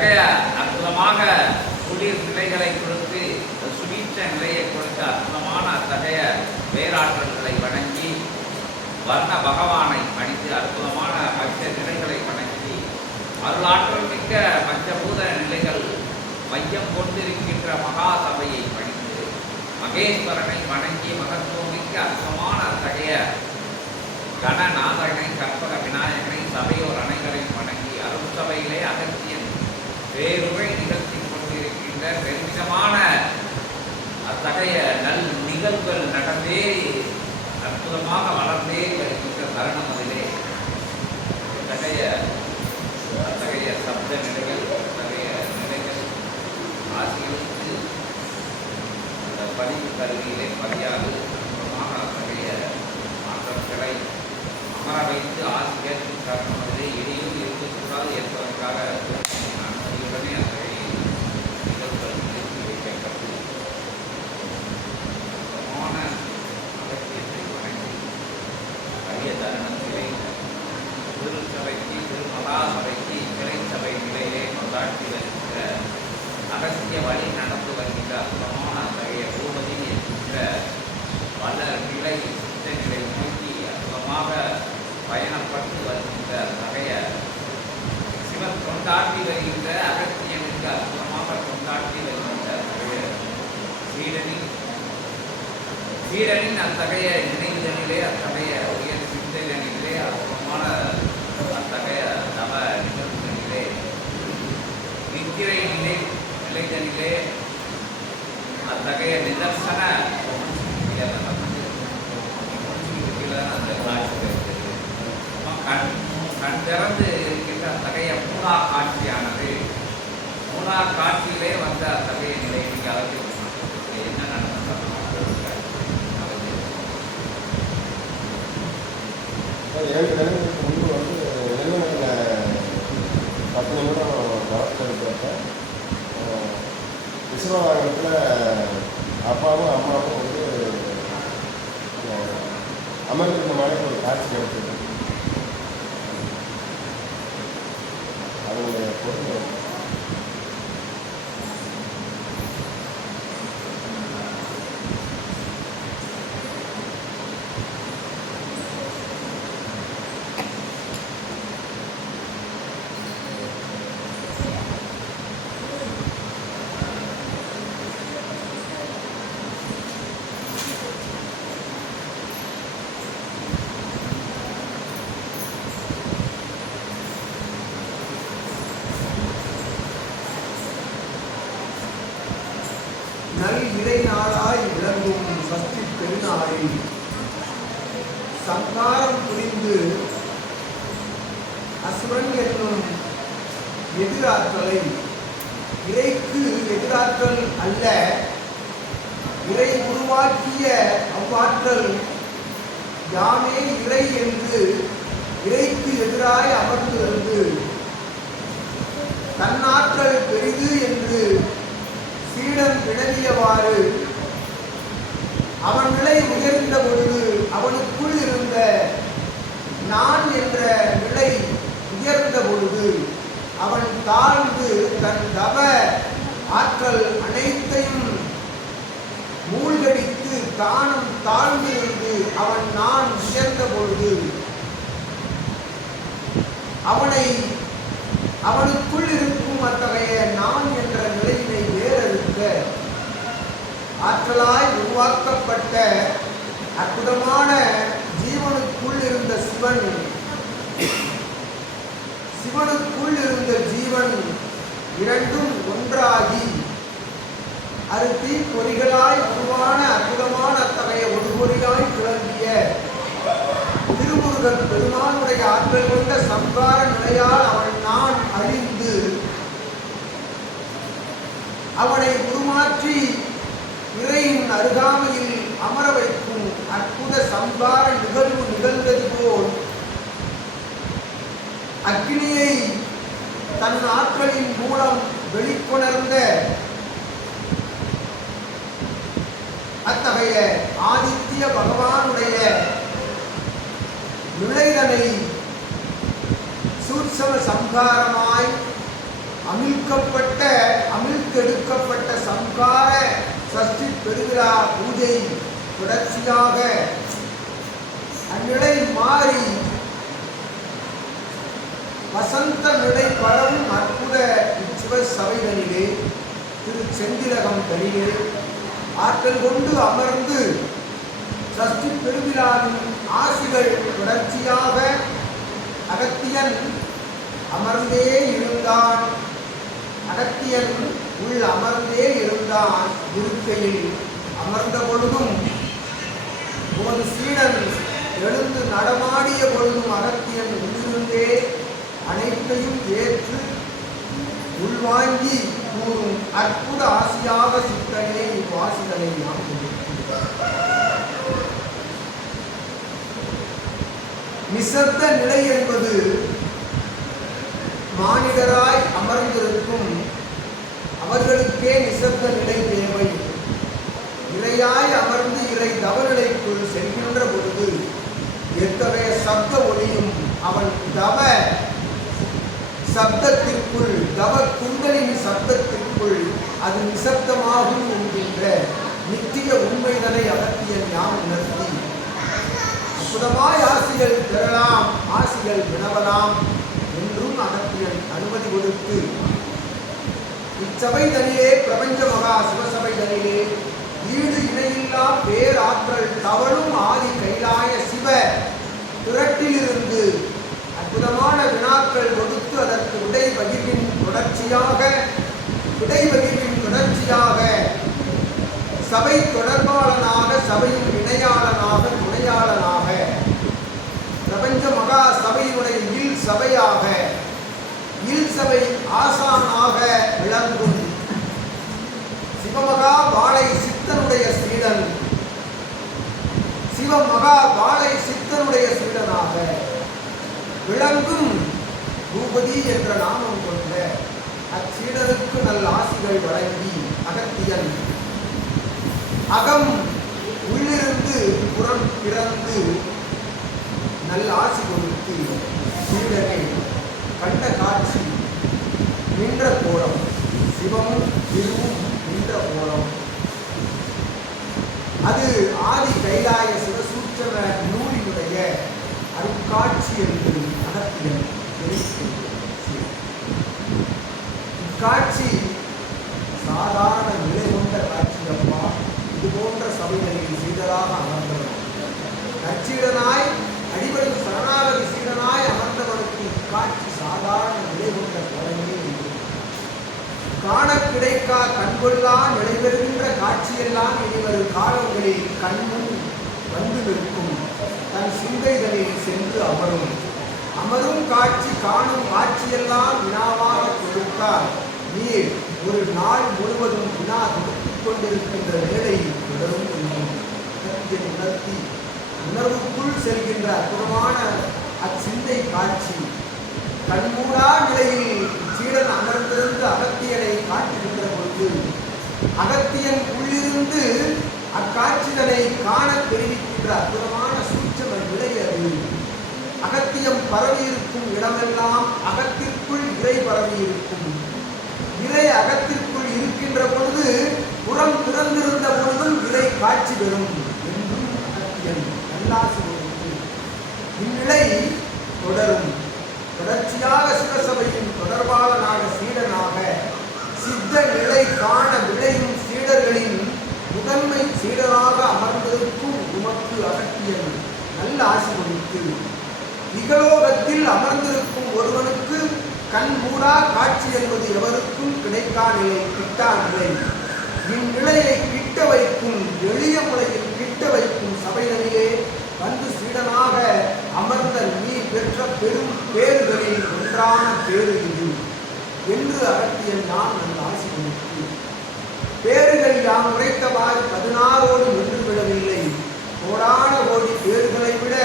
அத்தகைய அற்புதமாக குளிர் நிலைகளை கொடுத்து சுபீட்ச நிலையை கொடுத்து அற்புதமான அத்தகைய வேறாற்றல்களை வணங்கி வர்ண பகவானை பணித்து அற்புதமான பஞ்ச நிலைகளை வணங்கி அருளாற்றல் மிக்க பஞ்சபூத நிலைகள் மையம் கொண்டிருக்கின்ற மகாசபையை பணித்து மகேஸ்வரனை வணங்கி மகத்துவமிக்க அற்புதமான அத்தகைய கணநாதனை கற்பக விநாயகனை சபையோர் அனைவரையும் வணங்கி அருள் சபையிலே அகத்தியன் வேறுவை நிகழ்த்தி கொண்டிருக்கின்ற பெருமிதமான அத்தகைய நல் நிகழ்வுகள் நடந்தே அற்புதமாக வளர்ந்தே வருகின்ற தருணம் அதிலே அத்தகைய சப்த நிலைகள் அத்தகைய நிலைகள் ஆசிரியருக்கு படிப்பு கல்வியிலே பதியாது அற்புதமாக அத்தகைய மாற்றங்களை அமர வைத்து ஆசிரியர் தருணம் இடையில் இருக்கக்கூடாது என்பதற்காக நான் உடனே அத்தகைய நிகழ்வுகள் நிறுத்தி வைக்கப்பட்டு அகத்தியத்தை வணங்கி அரிய தருணத்திலே திருச்சபைக்கு திருமலாசபைக்கு திரைச்சபை நிலையிலே கொண்டாட்டி வருகின்ற அகத்திய வழி நடந்து வருகின்ற அற்புதமான அத்தகைய பூபதி என்கின்ற பல நிலை சித்த நிலை நோக்கி அற்புதமாக பயணப்பட்டு வருகின்ற அத்தகைய சிவன் கொண்டாட்டி வருகின்ற அகத்தியனுக்கு அற்புதமாக கொண்டாட்டி வருகின்ற அத்தகைய சீடனின் அத்தகைய நினைவுதனிலே அத்தகைய உயர் சிந்தனிலே அற்புதமான அத்தகைய தவ நிகழ்வுகளிலே நித்திரை நிலைதனிலே அத்தகைய நிதர்சன அந்த கண் திறந்து இருக்கின்ற அத்தகைய மூலா காட்சியானது மூலா காட்சியிலே வந்த அத்தகைய நிலைக்கு அழைத்து என்ன நடந்தது முன்பு வந்து நெல்லையில் 10 நிமிடம் கவனத்தில் இருக்கிறப்ப விஸ்வவாகனத்தில் அப்பாவும் அம்மாவும் வந்து அமர்ந்திருந்த மாதிரி ஒரு காட்சி கிடைச்சது. அவங்களுடைய பொருள் நல் இறை நாளாய் விளங்கும் சஷ்டி பெருநாளில் சங்காரம் புரிந்து அசுரன் என்னும் எதிராற்றலை இறைக்கு எதிராற்றல் அல்ல, இறை உருவாக்கிய அவ்வாற்றல் யாமே இறை என்று இறைக்கு எதிராய் அமர்ந்திருந்து தன்னாற்றல் பெரிது என்று சீடன் வினவியவாறு அவன் நிலை உயர்ந்த பொழுது அவனுக்குள் இருந்த நான் என்ற நிலை உயர்ந்த பொழுது அவன் தாழ்ந்து தன் தவ ஆற்றல் அனைத்தையும் மூழ்கடித்து தானும் தாழ்ந்திருந்து அவன் நான் உயர்ந்த பொழுது அவனுக்குள் இருக்கும் அத்தகைய நான் என்ற நிலையினை வேறறுக்க ஆற்றலாய் உருவாக்கப்பட்ட அற்புதமான ஜீவனுக்குள் இருந்த சிவனுக்குள் இருந்த ஜீவன் இரண்டும் ஒன்றாகி அறுத்தி பொறிகளாய் உருவான அற்புதமான அத்தகைய ஒரு பொறியாய் கிளம்பிய திருமுருகன் பெருமானுடைய ஆற்றல் கொண்ட சம்கார நிலையால் அவன் நான் அறிந்து அவனை உருமாற்றி இறையின் அருகாமையில் அமர வைக்கும் அற்புத சம்கார நிகழ்வு நிகழ்ந்தது போல் அக்னியை தன் ஆற்றலின் மூலம் வெளிக்கொணர்ந்த அத்தகைய ஆதித்ய பகவானுடைய நிலைதனை சூட்சம சம்ஹாரமாய் அமிழ்த்தெடுக்கப்பட்ட சம்கார சஷ்டி பெருவிழா பூஜை தொடர்ச்சியாக அந்நிலை மாறி வசந்த நிலை பரவும் அற்புத இச்சிவ சபைகளிலே திரு செந்திலகம் தனிலே ஆற்றல் கொண்டு அமர்ந்து சஷ்டி பெருவிழாவின் ஆசிகள் தொடர்ச்சியாக அகத்தியன் அமர்ந்தே இருந்தான். அகத்தியன் உள் அமர்ந்தே இருந்தான். இருக்கையில் அமர்ந்த பொழுதும் ஒரு சீடன் எழுந்து நடமாடிய பொழுதும் அகத்தியன் உள்ளிருந்தே அனைத்தையும் ஏற்று உள்வாங்கி கூறும் அற்புத ஆசியாக சித்தனே இவ்வாசிகளை நாம் நிசப்த நிலை என்பது மானிடராய் அமர்ந்திருக்கும் அவர்களுக்கே நிசப்த நிலை தேவை. இறையாய் அமர்ந்து இறை தவநிலைக்குள் செல்கின்ற பொழுது எத்தகைய சப்த ஒளியும் அவன் தவ சப்தத்திற்குள் தவ குண்டலின் சப்தத்திற்குள் அது நிசப்தமாகும் என்கின்ற நித்திய உண்மைகளை அகத்தியன் யாம் உணர்த்தி அற்புதமாய் ஆசிகள் பெறலாம், ஆசிகள் வினவலாம் என்றும் அகத்தியன் அனுமதி கொடுத்து இச்சபை தனிலே பிரபஞ்ச மகா சிவசபை தனிலே ஈடு இணையில்லா பேராற்றல் தவழும் ஆதி கைலாய சிவ திரட்டிலிருந்து அற்புதமான வினாக்கள் கொடுத்து அதற்கு விடை பகிர்வின் தொடர்ச்சியாக சபை தொடர்பாளனாக சபையின் இணையாளனாக துணையாளனாக பிரபஞ்ச மகா சபையினுடைய இல் சபை ஆசானாக விளங்கும் சிவமகா வாழை சித்தனுடைய சீடன், சிவமகா வாழை சித்தனுடைய சீடனாக விளங்கும் பூபதி என்ற நாமம் கொண்ட அச்சீடனுக்கு நல்ல ஆசிகள் வழங்கி அகத்தியன் அகம் உள்ளிருந்து புறம் பிறந்து நல்ல ஆசி கொடுத்து சீடனை கண்ட காட்சி நின்ற கோலம் சிவமும் திருவும் நின்ற கோலம் அது ஆதி கைலாய சிவசூட்சம நூலினுடைய அருட்காட்சி என்று அகத்தியன் இக்காட்சி சாதாரண நிலை கொண்ட காட்சி அப்பா. இது போன்ற சபைகளில் சீடராக அமர்ந்தவர் நச்சீடனாய் அடிபடும் சரணாகதி சீடனாய் அமர்ந்தவருக்கு இக்காட்சி சாதாரண நிலை கொண்ட குறையே காண கிடைக்கா கண்கொள்ளா நிலைபெறுகின்ற காட்சியெல்லாம் இனிவரும் காலங்களில் கண்முன் வந்து நிற்கும். தன் சிந்தைகளில் சென்று அமரும் காட்சி காணும் காட்சியெல்லாம் வினாவாக கொடுத்தால் நீர் ஒரு நாள் முழுவதும் வினா கொடுத்துக் கொண்டிருக்கின்ற வேலை தொடரும் என்றும் உணர்த்தி உணர்வுக்குள் செல்கின்ற அற்புதமான அச்சிந்தை காட்சி கண்மூடா நிலையில் சீடன் அமர்ந்திருந்து அகத்தியனை காட்டுகின்ற பொழுது அகத்தியன் உள்ளிருந்து அக்காட்சிகளை காண தெரிவிக்கின்ற அற்புதமான சூட்சம நிலை அது. அகத்தியம் பரவியிருக்கும் இடமெல்லாம் அகத்திற்குள் இறை பரவியிருக்கும். இறை அகத்திற்குள் இருக்கின்ற பொழுது புறம் திறந்திருந்த பொழுதும் இறை காட்சி பெறும் என்றும் அகத்தியன் நல்லாசி கொடுத்து இந்நிலை தொடரும். தொடர்ச்சியாக சிவசபையின் தொடர்பாளனாக சீடனாக சித்த நிலை காண விளையும் சீடர்களின் முதன்மை சீடனாக அமர்ந்திருக்கும் உமக்கு அகத்தியன் நல்ல ஆசி கொடுத்து இகலோகத்தில் அமர்ந்திருக்கும் ஒருவனுக்கு கண் மூடா காட்சி என்பது எவருக்கும் கிடைக்கா நிலை, கிட்டா நிலை. இந்நிலையை கிட்ட வைக்கும் எளிய முறையில் கிட்ட வைக்கும் சபைகளிலே வந்து சீடனாக அமர்ந்த நீ பெற்ற பெரும் பேறுகளில் ஒன்றான பேறு இது என்று அகத்தியன் நான் நல் ஆசி கொடுத்து பேறுகள் யாம் உரைத்தவாறு 16 நின்று விடவில்லை. கோடான கோடி பேறுகளை விட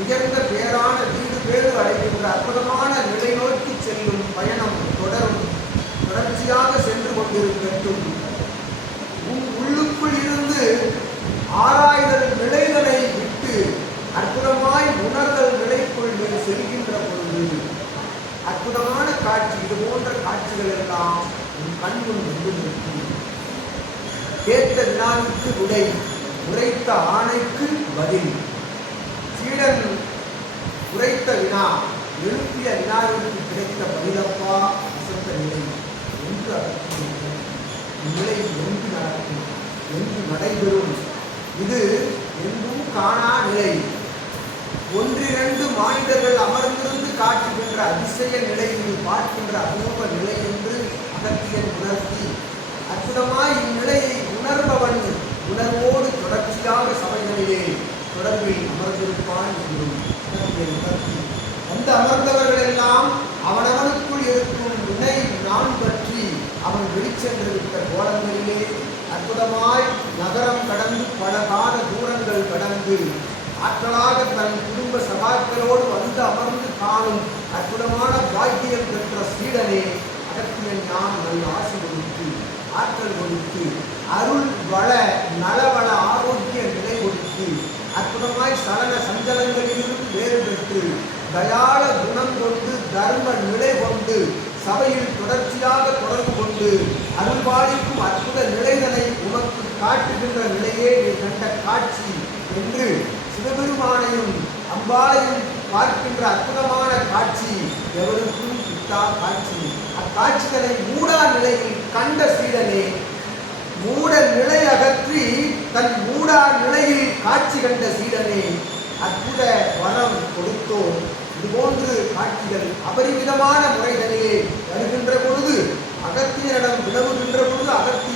உயர்ந்த பேரான வீடு பேறு அடைகின்ற அற்புதமான நிலை நோக்கி செல்லும் பயணம் தொடர்ச்சியாக சென்று கொண்டிருக்கட்டும். உள்ளுக்குள் இருந்து ஆராய்தல் நிலைகளை விட்டு அற்புதமாய் உணர்தல் நிலைக்குள் செல்கின்ற பொழுது அற்புதமான காட்சி இது போன்ற காட்சிகள் வந்து நிற்கும். கேட்ட வினாவுக்கு விடை, உரைத்த ஆணைக்கு பதில். சீடன் உரைத்த வினா, எழுப்பிய வினாவிற்கு கிடைத்த பதிலப்பா அசத்த நிலை என்று அர்த்தம். இந்நிலை எங்கு நடக்கும், எங்கு நடைபெறும்? இது எங்கும் காணா நிலை. ஒன்றிரண்டு மானிடர்கள் அமர்ந்திருந்து காட்டுகின்ற அதிசய நிலை, இது பார்க்கின்ற அபூர்வ நிலை என்று அகத்தியன் உணர்த்தி, அற்புதமாய் இந்நிலையை உணர்பவன் உணர்வோடு தொடர்ச்சியாக சபைகளிலே தொடர்பில் அமர்ந்திருப்பான் என்றும் அகத்தியன் உணர்த்தி, அந்த அமர்ந்தவர்கள் எல்லாம் அவனவனுக்குள் இருக்கும் வினை நான் பற்றி அவன் வெளிச்சென்றிருக்க கோலங்களிலே அற்புதமாய் நகரம் கடந்து பல கால தூரங்கள் கடந்து ஆற்றலாக தன் குடும்ப சகாக்களோடு வந்து அமர்ந்து காணும் அற்புதமான பாக்கியம் பெற்ற சீடனே, அகத்தியன் ஞான் நல்ல ஆசை கொடுத்து ஆற்றல் கொடுத்து அருள் வள நலவள ஆரோக்கிய நிலை கொடுத்து அற்புதமாய் சலன சஞ்சலங்களிலிருந்து வேறு பெற்று தயாள குணம் கொண்டு தர்ம நிலை கொண்டு சபையில் தொடர்ச்சியாக தொடர்பு கொண்டு அருள்பாலிக்கும் அற்புத நிலைகளை உமக்கு காட்டுகின்ற நிலையே நீ கண்ட காட்சி என்று சிவபெருமானையும் அம்பாளையும் பார்க்கின்ற அற்புதமான காட்சி எவருக்கும் கிட்டா காட்சி. அக்காட்சிகளை மூடா நிலையில் கண்ட சீடனே, மூட நிலை அகற்றி தன் மூடா நிலையில் காட்சி கண்ட சீடனே, அற்புத வரம் கொடுத்தோம். இதுபோன்று காட்சிகள் அபரிமிதமான முறைகளிலே வருகின்ற பொழுது, அகத்தியரிடம் வினவுகின்ற பொழுது அகத்திய